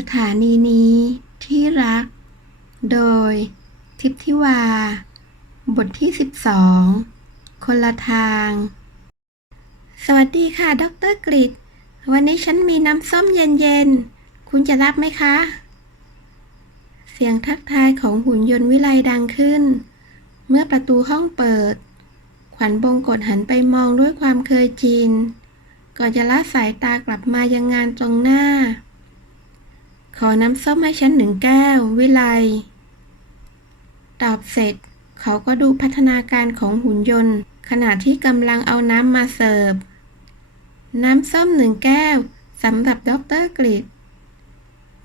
สถานีนี้ที่รัก โดย ทิพทิวา บทที่ 12 คนละทาง สวัสดีค่ะ ดรกริดวันนี้ฉันมีน้ำส้มเย็นๆ คุณจะรับไหมคะ เสียงทักทายของหุ่นยนต์วิไลดังขึ้น เมื่อประตูห้องเปิด ขวัญบงกฎหันไปมองด้วยความเคยชินก่อนจะละสายตากลับมายังงานตรงหน้า ขอน้ำส้มให้ฉันหนึ่งแก้ว วิไล ตอบเสร็จ เขาก็ดูพัฒนาการของหุ่นยนต์ ขณะที่กำลังเอาน้ำมาเสิร์ฟ น้ำส้มหนึ่งแก้วสำหรับด็อกเตอร์กริด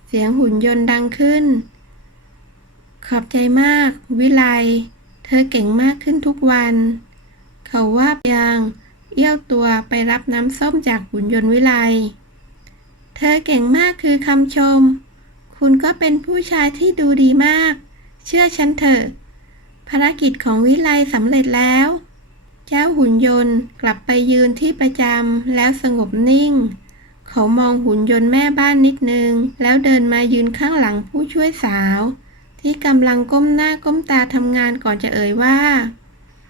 เสียงหุ่นยนต์ดังขึ้น ขอบใจมาก วิไล เธอเก่งมากขึ้นทุกวัน เขาว่าพยางเอี้ยวตัวไปรับน้ำส้มจากหุ่นยนต์วิไล เธอเก่งมากคือคำชม คุณก็เป็นผู้ชายที่ดูดีมาก เชื่อฉันเถอะ ภารกิจของวิไลสำเร็จแล้ว เจ้าหุ่นยนต์กลับไปยืนที่ประจำแล้วสงบนิ่ง เขามองหุ่นยนต์แม่บ้านนิดนึง แล้วเดินมายืนข้างหลังผู้ช่วยสาว ที่กำลังก้มหน้าก้มตาทำงานก่อนจะเอ่ยว่า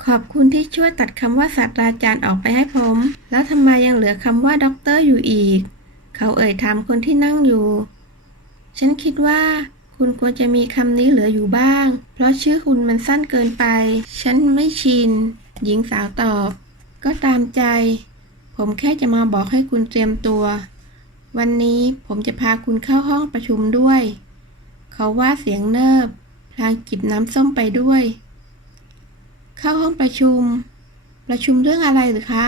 ขอบคุณที่ช่วยตัดคำว่าศาสตราจารย์ออกไปให้ผม แล้วทำไมยังเหลือคำว่าด็อกเตอร์อยู่อีก เขาเอ่ยถามคนที่นั่งอยู่ ฉันคิดว่าคุณควรจะมีคำนี้เหลืออยู่บ้าง เพราะชื่อคุณมันสั้นเกินไป ฉันไม่ชิน หญิงสาวตอบ ก็ตามใจ ผมแค่จะมาบอกให้คุณเตรียมตัว วันนี้ผมจะพาคุณเข้าห้องประชุมด้วย เขาว่าเสียงเนิบ พลางจิบน้ำส้มไปด้วย เข้าห้องประชุม ประชุมเรื่องอะไรหรือคะ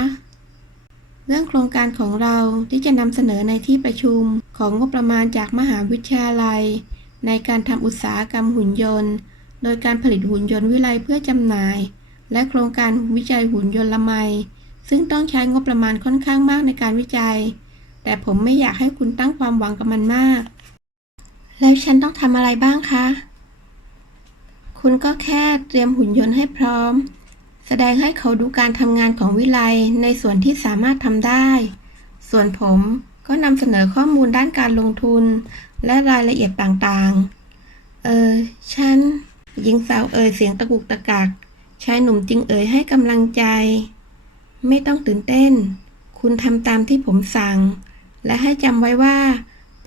เรื่องโครงการของเราที่จะนำเสนอในที่ประชุมของงบประมาณจากมหาวิทยาลัย ในการทำอุตสาหกรรมหุ่นยนต์ โดยการผลิตหุ่นยนต์วิไลเพื่อจำหน่าย และโครงการวิจัยหุ่นยนต์ละไม ซึ่งต้องใช้งบประมาณค่อนข้างมากในการวิจัย แต่ผมไม่อยากให้คุณตั้งความหวังกับมันมาก แล้วฉันต้องทำอะไรบ้างคะ คุณก็แค่เตรียมหุ่นยนต์ให้พร้อม แสดงให้เขาดูการทำงานของวิไลในส่วนที่สามารถทำได้ ส่วนผมก็นำเสนอข้อมูลด้านการลงทุน และรายละเอียดต่างๆ เออ ฉัน หญิงสาวเอ่ยเสียงตะกุกตะกัก ชายหนุ่มจึงเอ่ยให้กำลังใจ ไม่ต้องตื่นเต้น คุณทำตามที่ผมสั่ง และให้จำไว้ว่า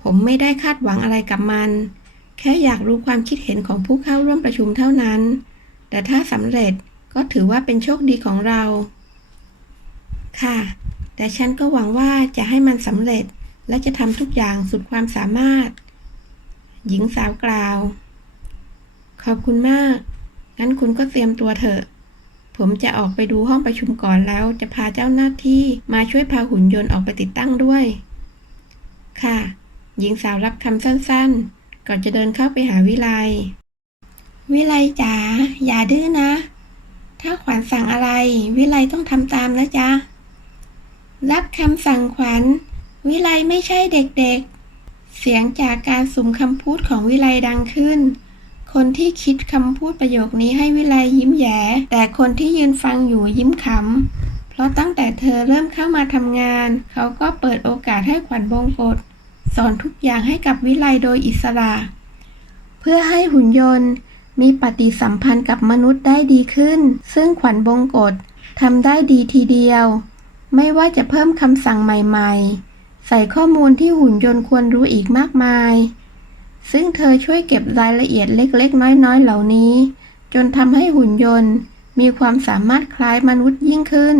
ผมไม่ได้คาดหวังอะไรกับมัน แค่อยากรู้ความคิดเห็นของผู้เข้าร่วมประชุมเท่านั้น แต่ถ้าสำเร็จ ก็ถือว่าเป็นโชคดีของเรา ค่ะ แต่ฉันก็หวังว่าจะให้มันสำเร็จและจะทำทุกอย่างสุดความสามารถ หญิงสาวกล่าว ขอบคุณมาก งั้นคุณก็เตรียมตัวเถอะ ผมจะออกไปดูห้องประชุมก่อนแล้ว จะพาเจ้าหน้าที่มาช่วยพาหุ่นยนต์ออกไปติดตั้งด้วย ค่ะ หญิงสาวรับคำสั้นๆ ก่อนจะเดินเข้าไปหาวิไลวิไลจ๋าอย่าดื้อนะ ถ้าขวัญสั่งอะไร วิไลต้องทำตามนะจ๊ะ รับคำสั่งขวัญ วิไลไม่ใช่เด็กๆ เสียงจากการสุ่มคำพูดของวิไลดังขึ้น คนที่คิดคำพูดประโยคนี้ให้วิไลยิ้มแย้แต่คนที่ยืนฟังอยู่ยิ้มขำ เพราะตั้งแต่เธอเริ่มเข้ามาทำงาน เขาก็เปิดโอกาสให้ขวัญบงกฎสอนทุกอย่างให้กับวิไลโดยอิสระ เพื่อให้หุ่นยนต์ มีปฏิสัมพันธ์กับมนุษย์ได้ดีขึ้น ซึ่งขวัญบงกฎทำได้ดีทีเดียว ไม่ว่าจะเพิ่มคำสั่งใหม่ๆ ใส่ข้อมูลที่หุ่นยนต์ควรรู้อีกมากมาย ซึ่งเธอช่วยเก็บรายละเอียดเล็กๆ น้อยๆ เหล่านี้ จนทำให้หุ่นยนต์มีความสามารถคล้ายมนุษย์ยิ่งขึ้น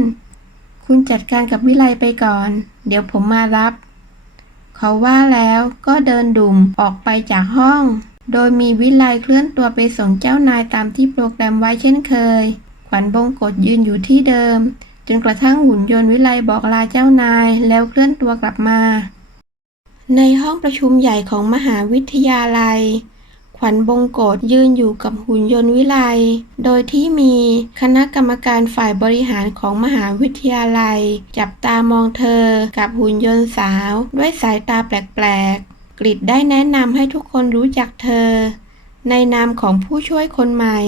คุณจัดการกับวิไลไปก่อน เดี๋ยวผมมารับ เขาว่าแล้วก็เดินดุ่มออกไปจากห้อง โดยมีวิไลเคลื่อนตัวไปส่งเจ้านายตามที่โปรแกรมไว้เช่นเคย ขวัญบงกฎยืนอยู่ที่เดิม จนกระทั่งหุ่นยนต์วิไลบอกลาเจ้านายแล้วเคลื่อนตัวกลับมา ในห้องประชุมใหญ่ของมหาวิทยาลัย ขวัญบงกฎยืนอยู่กับหุ่นยนต์วิไล โดยที่มีคณะกรรมการฝ่ายบริหารของมหาวิทยาลัย จับตามองเธอกับหุ่นยนต์สาว ด้วยสายตาแปลกๆ กริดได้แนะนำให้ทุกคนรู้จักเธอ ในนามของผู้ช่วยคนใหม่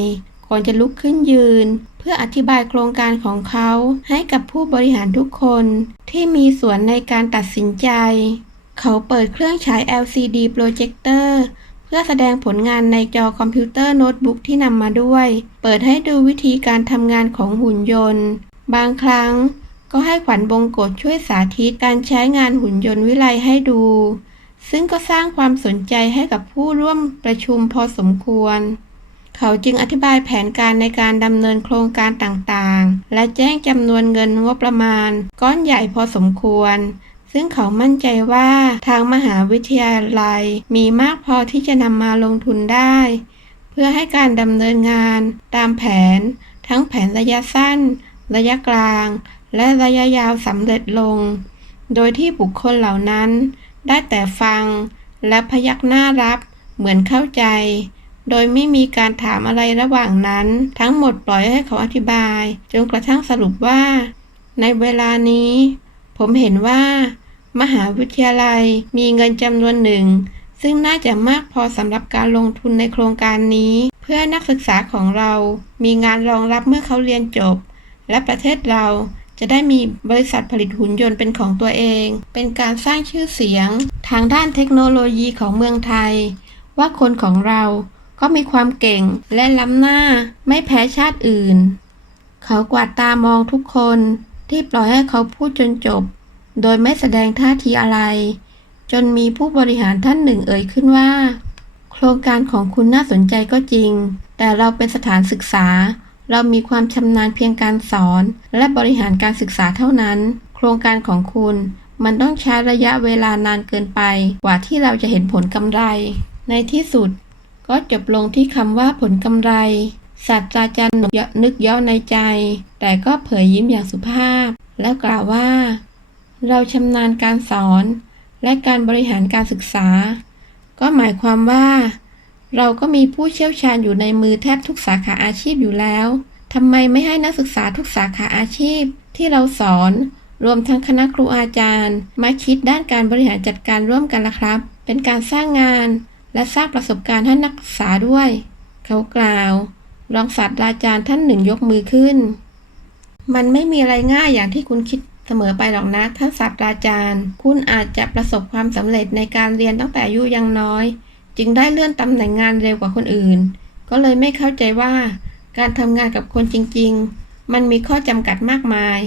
ก่อนจะลุกขึ้นยืน เพื่ออธิบายโครงการของเขาให้กับผู้บริหารทุกคนที่มีส่วนในการตัดสินใจ เขาเปิดเครื่องฉาย LCD โปรเจคเตอร์เพื่อแสดงผลงานในจอคอมพิวเตอร์โน้ตบุ๊กที่นำมาด้วย เปิดให้ดูวิธีการทำงานของหุ่นยนต์ บางครั้งก็ให้ขวัญบงกฎช่วยสาธิตการใช้งานหุ่นยนต์วิไลให้ดู ซึ่งก็สร้างความสนใจให้กับผู้ร่วมประชุมพอสมควร เขาจึงอธิบายแผนการในการดำเนินโครงการต่างๆ และแจ้งจำนวนเงินงบประมาณ ก้อนใหญ่พอสมควร ซึ่งเขามั่นใจว่าทางมหาวิทยาลัยมีมากพอที่จะนำมาลงทุนได้ เพื่อให้การดำเนินงานตามแผน ทั้งแผนระยะสั้น ระยะกลาง และระยะยาวสำเร็จลง โดยที่บุคคลเหล่านั้น ได้แต่ฟัง และพยักหน้ารับเหมือนเข้าใจ โดยไม่มีการถามอะไรระหว่างนั้น ทั้งหมดปล่อยให้เขาอธิบาย จนกระทั่งสรุปว่า ในเวลานี้ ผมเห็นว่า มหาวิทยาลัยมีเงินจำนวนหนึ่ง ซึ่งน่าจะมากพอสำหรับการลงทุนในโครงการนี้ เพื่อนักศึกษาของเรามีงานรองรับเมื่อเขาเรียนจบ และประเทศเรา จะได้มีบริษัทผลิตหุ่นยนต์เป็นของตัวเอง เป็นการสร้างชื่อเสียง ทางด้านเทคโนโลยีของเมืองไทย ว่าคนของเราก็มีความเก่งและล้ำหน้าไม่แพ้ชาติอื่น เขากวาดตามองทุกคนที่ปล่อยให้เขาพูดจนจบ โดยไม่แสดงท่าทีอะไร จนมีผู้บริหารท่านหนึ่งเอ่ยขึ้นว่า โครงการของคุณน่าสนใจก็จริง แต่เราเป็นสถานศึกษา เรามีความชำนาญเพียงการสอน และบริหารการศึกษาเท่านั้น โครงการของคุณ มันต้องใช้ระยะเวลานานเกินไป กว่าที่เราจะเห็นผลกำไร ในที่สุด ก็จบลงที่คำว่าผลกำไรศาสตราจารย์นึกย่อในใจ แต่ก็เผยยิ้มอย่างสุภาพ แล้วกล่าวว่า เราชำนาญการสอน และการบริหารการศึกษา ก็หมายความว่า เราก็มีผู้เชี่ยวชาญอยู่ในมือแทบทุกสาขาอาชีพอยู่แล้วทำไมไม่ให้นักศึกษาทุกสาขาอาชีพ ที่เราสอน รวมทั้งคณะครูอาจารย์ มาคิดด้านการบริหารจัดการร่วมกันล่ะครับ เป็นการสร้างงาน และสร้างประสบการณ์ให้นักศึกษาด้วย เขากล่าว รองศาสตราจารย์ท่านหนึ่งยกมือขึ้น มันไม่มีอะไรง่ายอย่างที่คุณคิดเสมอไปหรอกนะท่านศาสตราจารย์ คุณอาจจะประสบความสำเร็จในการเรียนตั้งแต่อายุยังน้อย จึงได้เลื่อนตำแหน่งงานเร็วกว่าคนอื่น ก็เลยไม่เข้าใจว่า การทำงานกับคนจริง ๆ มันมีข้อจำกัดมากมาย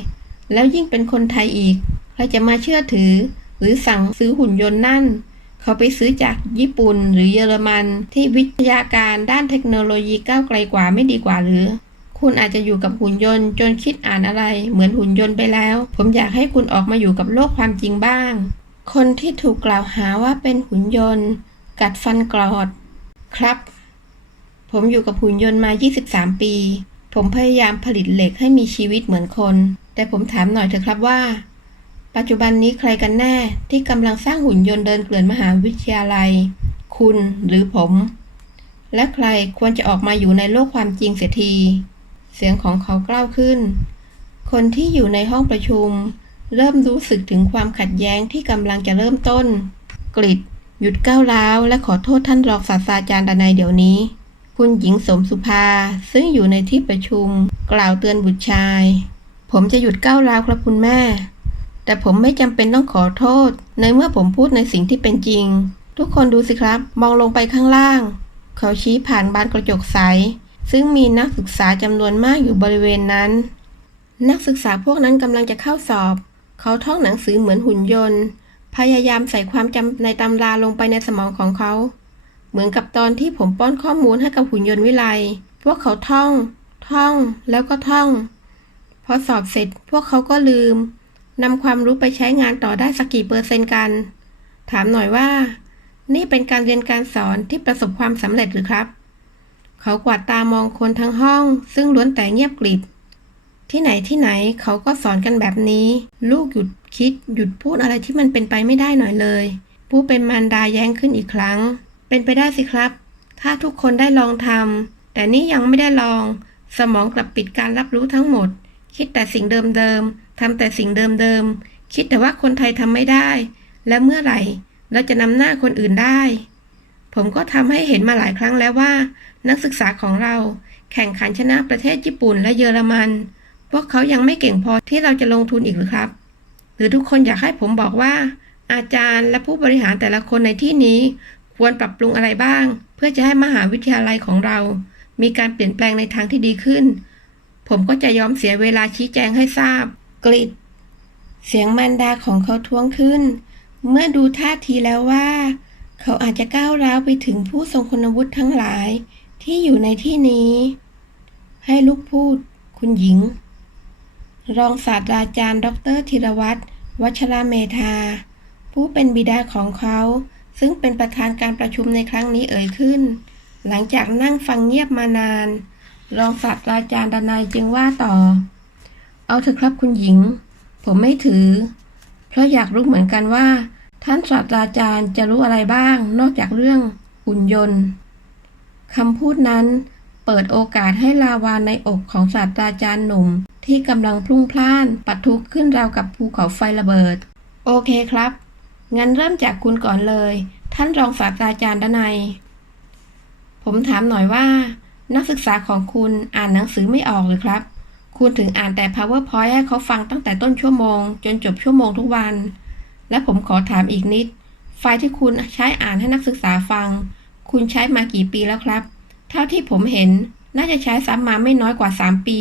แล้วยิ่งเป็นคนไทยอีก ใครจะมาเชื่อถือ หรือสั่งซื้อหุ่นยนต์นั่น เขาไปซื้อจากญี่ปุ่นหรือเยอรมันที่วิทยาการด้านเทคโนโลยีก้าวไกลกว่าไม่ดีกว่าหรือ คุณอาจจะอยู่กับหุ่นยนต์ จนคิดอ่านอะไร เหมือนหุ่นยนต์ไปแล้ว ผมอยากให้คุณออกมาอยู่กับโลกความจริงบ้าง คนที่ถูกกล่าวหาว่าเป็นหุ่นยนต์ กัดฟันกรอด ครับ ผมอยู่กับหุ่นยนต์มา 23 ปี ผมพยายามผลิตเหล็กให้มีชีวิตเหมือนคน แต่ผมถามหน่อยเถอะครับว่า ปัจจุบันนี้ใครกันแน่ที่กำลังสร้างหุ่นยนต์เดินเกลื่อนมหาวิทยาลัย คุณหรือผม และใครควรจะออกมาอยู่ในโลกความจริงเสียที เสียงของเขากล้าวขึ้น คนที่อยู่ในห้องประชุม เริ่มรู้สึกถึงความขัดแย้งที่กำลังจะเริ่มต้น กริด หยุดก้าวร้าวและขอโทษท่านรองศาสตราจารย์ดนัยเดี๋ยวนี้ คุณหญิงสมสุภา ซึ่งอยู่ในที่ประชุม กล่าวเตือนบุตรชาย ผมจะหยุดก้าวร้าวครับคุณแม่ แต่ผมไม่จำเป็นต้องขอโทษ ในเมื่อผมพูดในสิ่งที่เป็นจริง ทุกคนดูสิครับ มองลงไปข้างล่าง เขาชี้ผ่านบานกระจกใส ซึ่งมีนักศึกษาจำนวนมากอยู่บริเวณนั้น นักศึกษาพวกนั้นกำลังจะเข้าสอบ เขาท่องหนังสือเหมือนหุ่นยนต์ พยายามใส่ความจำในตำราลงไปในสมองของเขา เหมือนกับตอนที่ผมป้อนข้อมูลให้กับหุ่นยนต์วิไล พวกเขาท่อง ท่องแล้วก็ท่อง พอสอบเสร็จพวกเขาก็ลืมนำความรู้ไปใช้งานต่อได้สักกี่เปอร์เซนต์กัน ถามหน่อยว่า นี่เป็นการเรียนการสอนที่ประสบความสำเร็จหรือครับ เขากวาดตามองคนทั้งห้อง ซึ่งล้วนแต่เงียบกริบ ที่ไหนที่ไหนเขาก็สอนกันแบบนี้ ลูกหยุดคิดหยุดพูดอะไรที่มันเป็นไปไม่ได้หน่อยเลย ผู้เป็นมารดาแย้งขึ้นอีกครั้ง เป็นไปได้สิครับ ถ้าทุกคนได้ลองทำแต่นี่ยังไม่ได้ลอง สมองกลับปิดการรับรู้ทั้งหมด คิดแต่สิ่งเดิมๆทำแต่สิ่งเดิมๆคิดแต่ว่าคนไทยทำไม่ได้ และเมื่อไหร่เราจะนำหน้าคนอื่นได้ ผมก็ทำให้เห็นมาหลายครั้งแล้วว่า นักศึกษาของเราแข่งขันชนะประเทศญี่ปุ่นและเยอรมัน พวกเขายังไม่เก่งพอที่เราจะลงทุนอีกหรือครับ หรือทุกคนอยากให้ผมบอกว่า อาจารย์และผู้บริหารแต่ละคนในที่นี้ ควรปรับปรุงอะไรบ้าง เพื่อจะให้มหาวิทยาลัยของเรา มีการเปลี่ยนแปลงในทางที่ดีขึ้น ผมก็จะยอมเสียเวลาชี้แจงให้ทราบ กริดเสียงมันดาของเขาท้วงขึ้น เมื่อดูท่าทีแล้วว่า เขาอาจจะก้าวร้าวไปถึงผู้ทรงคุณวุฒิทั้งหลาย ที่อยู่ในที่นี้ ให้ลูกพูด คุณหญิง รองศาสตราจารย์ ดรธีรวัตรวัชระเมธา ผู้เป็นบิดาของเขา ซึ่งเป็นประธานการประชุมในครั้งนี้เอ่ยขึ้น หลังจากนั่งฟังเงียบมานาน รองศาสตราจารย์ดนายจึงว่าต่อ เอาเถอะครับคุณหญิง ผมไม่ถือ เพราะอยากรู้เหมือนกันว่า ท่านศาสตราจารย์จะรู้อะไรบ้าง นอกจากเรื่องหุ่นยนต์คำพูดนั้นเปิดโอกาสให้ลาวาในอกของศาสตราจารย์หนุ่ม ที่กำลังพลุ่งพล่านปัทุขึ้นราวกับภูเขาไฟระเบิด โอเคครับ งั้นเริ่มจากคุณก่อนเลย ท่านรองศาสตราจารย์ดนัย ผมถามหน่อยว่า นักศึกษาของคุณอ่านหนังสือไม่ออกหรือครับ คุณถึงอ่านแต่ powerpoint ให้เขาฟังตั้งแต่ต้นชั่วโมง จนจบชั่วโมงทุกวัน และผมขอถามอีกนิด ไฟล์ที่คุณใช้อ่านให้นักศึกษาฟัง คุณใช้มากี่ปีแล้วครับ เท่าที่ผมเห็นน่าจะใช้ซ้ำมาไม่น้อยกว่า 3 ปี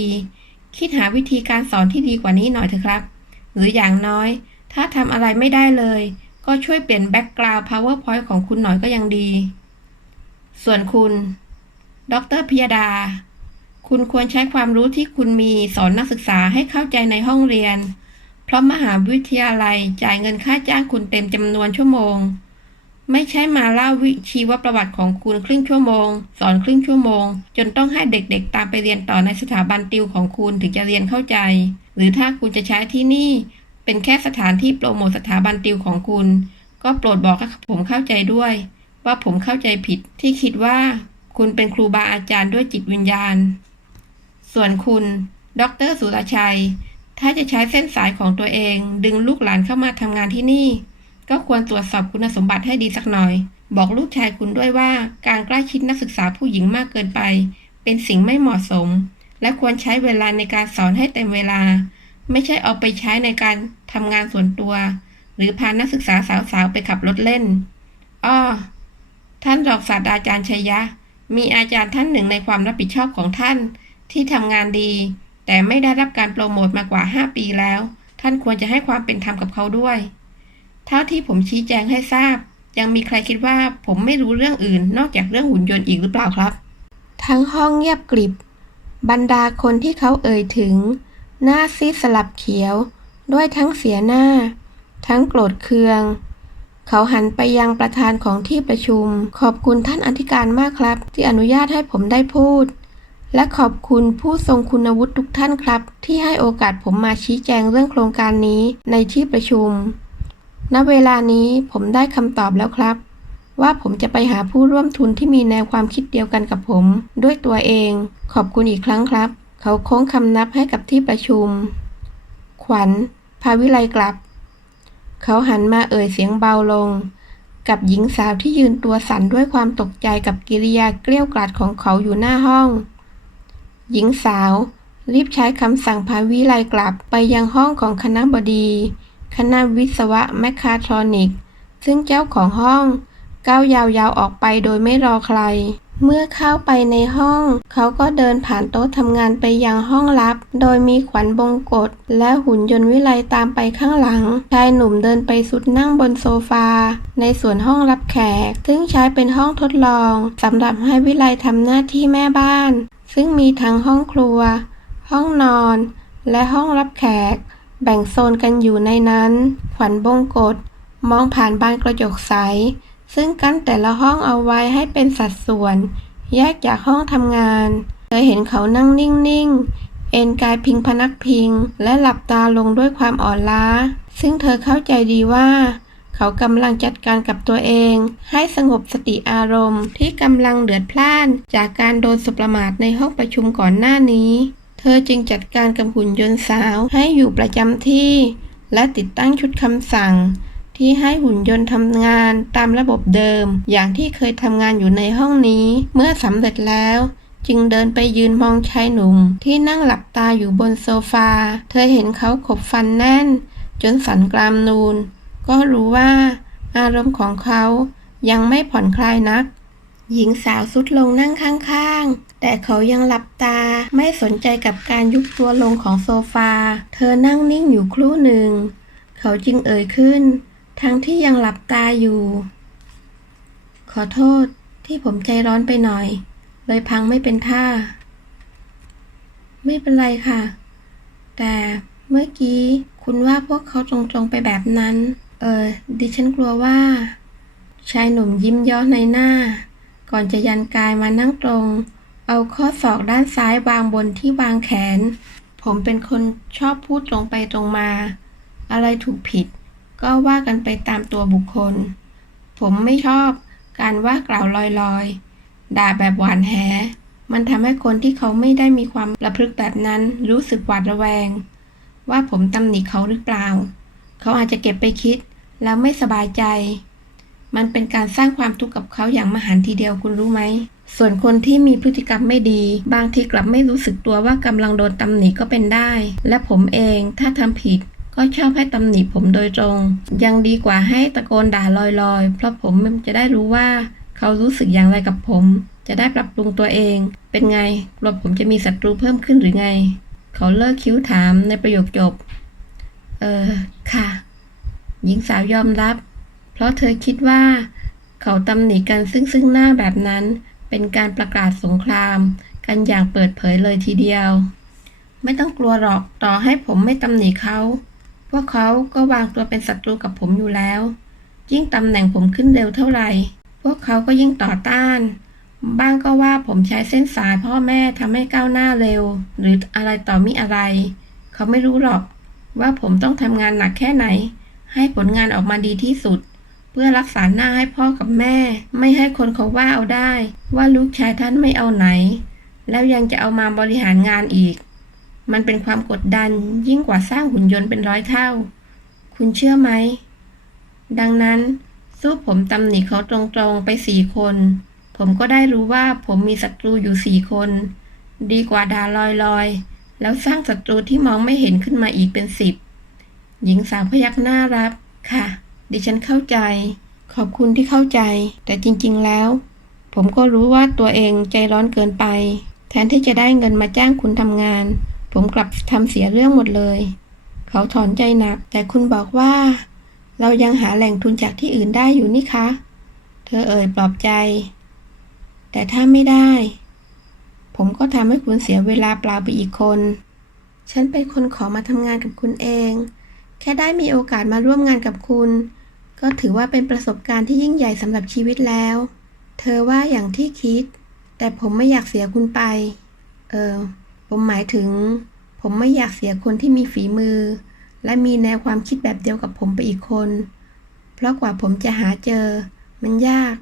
คิดหาวิธีการสอนที่ดีกว่านี้หน่อยเถอะครับ หรืออย่างน้อย ถ้าทำอะไรไม่ได้เลย ก็ช่วยเปลี่ยนแบ็กกราวด์ powerpoint ของคุณหน่อยก็ยังดี ส่วนคุณ ดรพิยดา คุณควรใช้ความรู้ที่คุณมีสอนนักศึกษาให้เข้าใจในห้องเรียน เพราะมหาวิทยาลัยจ่ายเงินค่าจ้างคุณเต็มจำนวนชั่วโมง ไม่ใช่มาเล่าวิชีวประวัติของคุณครึ่งชั่วโมง สอนครึ่งชั่วโมง จนต้องให้เด็กๆ ตามไปเรียนต่อในสถาบันติวของคุณถึงจะเรียนเข้าใจ หรือถ้าคุณจะใช้ที่นี่ เป็นแค่สถานที่โปรโมทสถาบันติวของคุณ ก็โปรดบอกให้ผมเข้าใจด้วย ว่าผมเข้าใจผิดที่คิดว่า คุณเป็นครูบาอาจารย์ด้วยจิตวิญญาณ ส่วนคุณ ดรสุรชัย ถ้าจะใช้เส้นสายของตัวเอง ดึงลูกหลานเข้ามาทำงานที่นี่ ก็ควรตรวจสอบคุณสมบัติให้ดีสักหน่อย บอกลูกชายคุณด้วยว่าการใกล้ชิดนักศึกษาผู้หญิงมากเกินไป เป็นสิ่งไม่เหมาะสม และควรใช้เวลาในการสอนให้เต็มเวลา ไม่ใช่เอาไปใช้ในการทำงานส่วนตัว หรือพานักศึกษาสาวๆไปขับรถเล่น อ้อ ท่านรองศาสตราจารย์ชัยยะ มีอาจารย์ท่านหนึ่งในความรับผิดชอบของท่าน ที่ทำงานดี แต่ไม่ได้รับการโปรโมทมากว่า 5 ปีแล้ว ท่านควรจะให้ความเป็นธรรมกับเขาด้วย เท่าที่ผมชี้แจงให้ทราบ ยังมีใครคิดว่าผมไม่รู้เรื่องอื่น นอกจากเรื่องหุ่นยนต์อีกหรือเปล่าครับ ทั้งห้องเงียบกริบ บรรดาคนที่เขาเอ่ยถึง หน้าซีดสลับเขียว ด้วยทั้งเสียหน้า ทั้งโกรธเคือง เขาหันไปยังประธานของที่ประชุม ขอบคุณท่านอธิการมากครับ ที่อนุญาตให้ผมได้พูดและขอบคุณผู้ทรงคุณวุฒิทุกท่านครับ ที่ให้โอกาสผมมาชี้แจงเรื่องโครงการนี้ในที่ประชุม ณเวลานี้ผมได้คำตอบแล้วครับ ว่าผมจะไปหาผู้ร่วมทุนที่มีแนวความคิดเดียวกันกับผม ด้วยตัวเอง ขอบคุณอีกครั้งครับ เขาโค้งคำนับให้กับที่ประชุม ขวัญ พาวิไลกลับ เขาหันมาเอ่ยเสียงเบาลง กับหญิงสาวที่ยืนตัวสั่นด้วยความตกใจกับกิริยาเกลี้ยวกล่อดของเขาอยู่หน้าห้อง หญิงสาว รีบใช้คำสั่งพาวิไลกลับไปยังห้องของคณะบดี คณะวิศวะแมคคาทรอนิก ซึ่งเจ้าของห้องก้าวยาวๆออกไปโดยไม่รอใคร เมื่อเข้าไปในห้อง เขาก็เดินผ่านโต๊ะทำงานไปยังห้องลับ โดยมีขวัญบงกฎและหุ่นยนต์วิไลตามไปข้างหลัง ชายหนุ่มเดินไปสุดนั่งบนโซฟา ในส่วนห้องรับแขก ซึ่งใช้เป็นห้องทดลองสำหรับให้วิไลทำหน้าที่แม่บ้าน ซึ่งมีทั้งห้องครัว ห้องนอน และห้องรับแขก แบ่งโซนกันอยู่ในนั้น ขวัญบงกฎมองผ่านบานกระจกใส ซึ่งกั้นแต่ละห้องเอาไว้ให้เป็นสัดส่วน แยกจากห้องทำงาน เธอเห็นเขานั่งนิ่งๆ เอนกายพิงพนักพิง และหลับตาลงด้วยความอ่อนล้า ซึ่งเธอเข้าใจดีว่า เขากำลังจัดการกับตัวเอง ให้สงบสติอารมณ์ที่กำลังเดือดพล่าน จากการโดนสบประมาทในห้องประชุมก่อนหน้านี้ เธอจึงจัดการกับหุ่นยนต์สาวให้อยู่ประจำที่ และติดตั้งชุดคำสั่ง ที่ให้หุ่นยนต์ทำงานตามระบบเดิม อย่างที่เคยทำงานอยู่ในห้องนี้ เมื่อสำเร็จแล้ว จึงเดินไปยืนมองชายหนุ่ม ที่นั่งหลับตาอยู่บนโซฟา เธอเห็นเขาขบฟันแน่น จนสันกรามนูน ก็รู้ว่าอารมณ์ของเขายังไม่ผ่อนคลายนัก หญิงสาวสุดลงนั่งข้างๆ แต่เขายังหลับตาไม่สนใจกับการยุบตัวลงของโซฟา เธอนั่งนิ่งอยู่ครู่หนึ่ง เขาจึงเอ่ยขึ้น ทั้งที่ยังหลับตาอยู่ ขอโทษที่ผมใจร้อนไปหน่อย เลยพังไม่เป็นท่า ไม่เป็นไรค่ะ แต่เมื่อกี้คุณว่าพวกเขาตรงๆไปแบบนั้น เออ ดิฉันกลัวว่า ชายหนุ่มยิ้มย้อนในหน้า ก่อนจะยันกายมานั่งตรง เอาข้อศอกด้านซ้ายวางบนที่วางแขน ผมเป็นคนชอบพูดตรงไปตรงมา อะไรถูกผิด ก็ว่ากันไปตามตัวบุคคล ผมไม่ชอบการว่ากล่าวลอยๆ ด่าแบบหวานแห มันทำให้คนที่เขาไม่ได้มีความระพฤติแบบนั้นรู้สึกหวาดระแวง ว่าผมตำหนิเขาหรือเปล่า เขาอาจจะเก็บไปคิดแล้วไม่สบายใจ มันเป็นการสร้างความทุกข์กับเขาอย่างมหันต์ทีเดียวคุณรู้ไหม ส่วนคนที่มีพฤติกรรมไม่ดี บางทีกลับไม่รู้สึกตัวว่ากำลังโดนตำหนิก็เป็นได้ และผมเองถ้าทำผิดก็ชอบให้ตำหนิผมโดยตรง ยังดีกว่าให้ตะโกนด่าลอยๆ เพราะผมจะได้รู้ว่า เขารู้สึกอย่างไรกับผม จะได้ปรับปรุงตัวเอง เป็นไงกลัวผมจะมีศัตรูเพิ่มขึ้นหรือไง เขาเลิกคิ้วถามในประโยคจบ เออค่ะ หญิงสาวยอมรับ เพราะเธอคิดว่า เขาตำหนิกันซึ่งซึ่งหน้าแบบนั้น เป็นการประกาศสงคราม กันอย่างเปิดเผยเลยทีเดียว ไม่ต้องกลัวหรอกต่อให้ผมไม่ตำหนิเขาพวกเขาก็วางตัวเป็นศัตรูกับผมอยู่แล้ว ยิ่งตำแหน่งผมขึ้นเร็วเท่าไหร่ พวกเขาก็ยิ่งต่อต้าน บ้างก็ว่าผมใช้เส้นสายพ่อแม่ทำให้ก้าวหน้าเร็ว หรืออะไรต่อมิอะไร เขาไม่รู้หรอก ว่าผมต้องทำงานหนักแค่ไหน ให้ผลงานออกมาดีที่สุด พื่อรักษาหน้าให้พ่อกับแม่ ไม่ให้คนเขาว่าเอาได้ ว่าลูกชายท่านไม่เอาไหน แล้วยังจะเอามาบริหารงานอีก มันเป็นความกดดันยิ่งกว่าสร้างหุ่นยนต์เป็นร้อยเท่า คุณเชื่อไหม ดังนั้นสู้ผมตำหนิเขาตรงๆไปสี่คน ผมก็ได้รู้ว่าผมมีศัตรูอยู่สี่คน ดีกว่าด่าลอยๆ แล้วสร้างศัตรูที่มองไม่เห็นขึ้นมาอีกเป็นสิบหญิงสาวพยักหน้ารับค่ะ ดิฉันเข้าใจ ขอบคุณที่เข้าใจ แต่จริงๆแล้ว ผมก็รู้ว่าตัวเองใจร้อนเกินไป แทนที่จะได้เงินมาจ้างคุณทำงาน ผมกลับทำเสียเรื่องหมดเลย เขาถอนใจหนัก แต่คุณบอกว่า เรายังหาแหล่งทุนจากที่อื่นได้อยู่นี่คะ เธอเอ่ยปลอบใจ แต่ถ้าไม่ได้ ผมก็ทำให้คุณเสียเวลาเปล่าไปอีกคน ฉันเป็นคนขอมาทำงานกับคุณเอง แค่ได้มีโอกาสมาร่วมงานกับคุณ ก็ถือว่าเป็นประสบการณ์ที่ยิ่งใหญ่สำหรับชีวิตแล้ว เธอว่าอย่างที่คิด แต่ผมไม่อยากเสียคุณไป เออ ผมหมายถึง ผมไม่อยากเสียคนที่มีฝีมือ และมีแนวความคิดแบบเดียวกับผมไปอีกคน เพราะกว่าผมจะหาเจอ มันยาก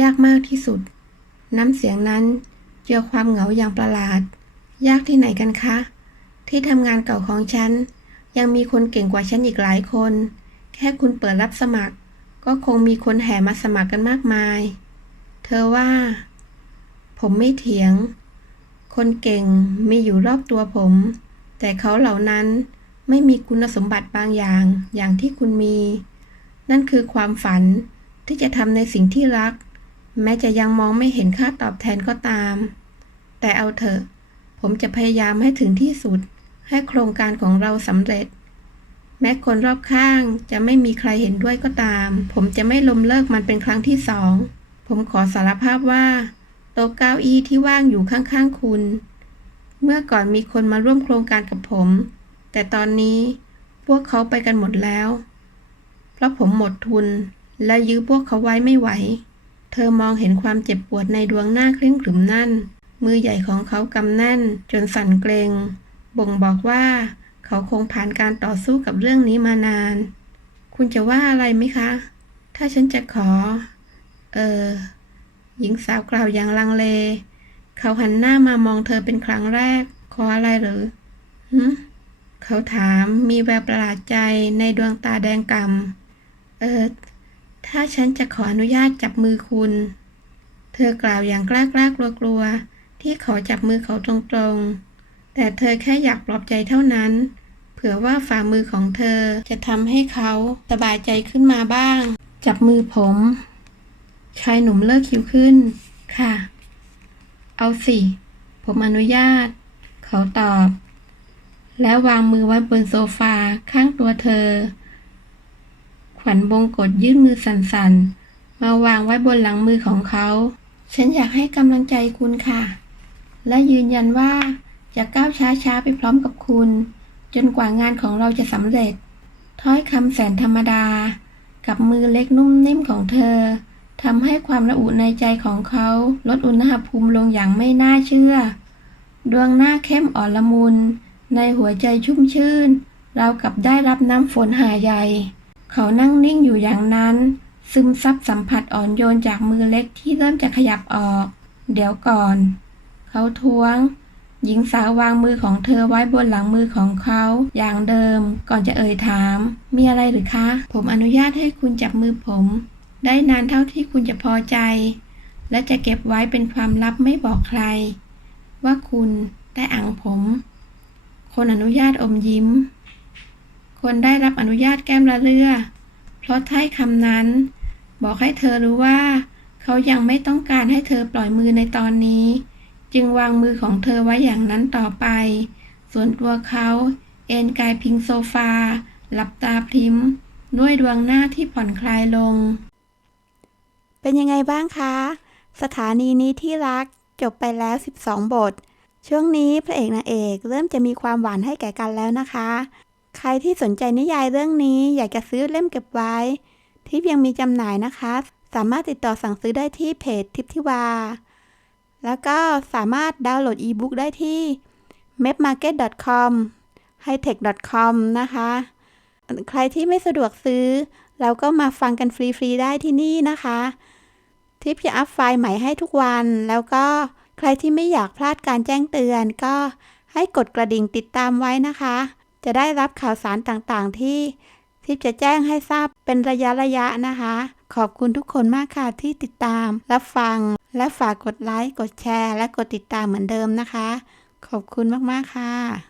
ยากมากที่สุด น้ำเสียงนั้นเจอความเหงาอย่างประหลาด ยากที่ไหนกันคะ ที่ทำงานเก่าของฉัน ยังมีคนเก่งกว่าฉันอีกหลายคน แค่คุณเปิดรับสมัคร ก็คงมีคนแห่มาสมัครกันมากมาย เธอว่า ผมไม่เถียง คนเก่งมีอยู่รอบตัวผม แต่เขาเหล่านั้นไม่มีคุณสมบัติบางอย่างอย่างที่คุณมี นั่นคือความฝันที่จะทำในสิ่งที่รัก แม้จะยังมองไม่เห็นค่าตอบแทนก็ตาม แต่เอาเถอะ ผมจะพยายามให้ถึงที่สุด ให้โครงการของเราสำเร็จ แม้คนรอบข้างจะไม่มีใครเห็นด้วยก็ตาม ผมจะไม่ล้มเลิกมันเป็นครั้งที่สอง ผมขอสารภาพว่า โต๊ะเก้าอี้ที่ว่างอยู่ข้างๆคุณ เมื่อก่อนมีคนมาร่วมโครงการกับผม แต่ตอนนี้พวกเขาไปกันหมดแล้ว เพราะผมหมดทุนและยื้อพวกเขาไว้ไม่ไหว เธอมองเห็นความเจ็บปวดในดวงหน้าเคร่งขรึมนั่น มือใหญ่ของเขากำแน่นจนสั่นเกรงบ่งบอกว่า เขาคงผ่านการต่อสู้กับเรื่องนี้มานาน คุณจะว่าอะไรไหมคะ ถ้าฉันจะขอ เออ หญิงสาวกล่าวอย่างลังเล เขาหันหน้ามามองเธอเป็นครั้งแรก ขออะไรหรือหืเขาถามมีแววประหลาดใจในดวงตาแดงกำเออ ถ้าฉันจะขออนุญาตจับมือคุณ เธอกล่าวอย่างกล้ากล้ากลัวกลัวๆที่ขอจับมือเขาตรงๆ แต่เธอแค่อยากปลอบใจเท่านั้น ผื่อว่าฝ่ามือของเธอจะทำให้เขาสบายใจขึ้นมาบ้าง จับมือผม ชายหนุ่มเลิกคิ้วขึ้น ค่ะ เอาสิ ผมอนุญาต เขาตอบ แล้ววางมือไว้บนโซฟาข้างตัวเธอ ขวัญบงกดยื่นมือสั่นๆ มาวางไว้บนหลังมือของเขา ฉันอยากให้กำลังใจคุณค่ะ และยืนยันว่าจะก้าวช้าๆไปพร้อมกับคุณ จนกว่างานของเราจะสำเร็จ ถ้อยคำแสนธรรมดา กับมือเล็กนุ่มนิ่มของเธอทำให้ความระอุในใจของเขาลดอุณหภูมิลงอย่างไม่น่าเชื่อ ดวงหน้าเข้มอ่อนละมุน ในหัวใจชุ่มชื่น เรากับได้รับน้ำฝนหาใหญ่ เขานั่งนิ่งอยู่อย่างนั้น ซึมซับสัมผัสอ่อนโยนจากมือเล็กที่เริ่มจะขยับออก เดี๋ยวก่อน เขาท้วง หญิงสาววางมือของเธอไว้บนหลังมือของเขา อย่างเดิม ก่อนจะเอ่ยถาม มีอะไรหรือคะ ผมอนุญาตให้คุณจับมือผม ได้นานเท่าที่คุณจะพอใจ และจะเก็บไว้เป็นความลับไม่บอกใคร ว่าคุณได้อังผม คนอนุญาตอมยิ้ม คนได้รับอนุญาตแก้มละเลือเพราะถ้อยคำนั้น บอกให้เธอรู้ว่า เขายังไม่ต้องการให้เธอปล่อยมือในตอนนี้ จึงวางมือของเธอไว้อย่างนั้นต่อไป ส่วนตัวเขาเอนกายพิงโซฟา หลับตาพริมด้วยดวงหน้าที่ผ่อนคลายลง เป็นยังไงบ้างคะ สถานีนี้ที่รักจบไปแล้ว 12 บท ช่วงนี้พระเอกนางเอกเริ่มจะมีความหวานให้แก่กันแล้วนะคะ ใครที่สนใจนิยายเรื่องนี้อยากจะซื้อเล่มเก็บไว้ ที่ยังมีจำหน่ายนะคะ สามารถติดต่อสั่งซื้อได้ที่เพจทิปทิวา แล้วก็สามารถดาวน์โหลดอีบุ๊กได้ที่ mapmarket.com hightech.com นะคะ ใครที่ไม่สะดวกซื้อ เราก็มาฟังกันฟรี ๆ ได้ที่นี่นะคะทิปจะอัพไฟล์ใหม่ให้ทุกวัน แล้วก็ใครที่ไม่อยากพลาดการแจ้งเตือน ก็ให้กดกระดิ่งติดตามไว้นะคะ จะได้รับข่าวสารต่างๆ ที่ทิปจะแจ้งให้ทราบเป็นระยะระยะๆนะคะ ขอบคุณทุกคนมากค่ะที่ติดตามรับฟัง และฝากกดไลค์ กดแชร์ และกดติดตามเหมือนเดิมนะคะ ขอบคุณมาก ๆ ค่ะ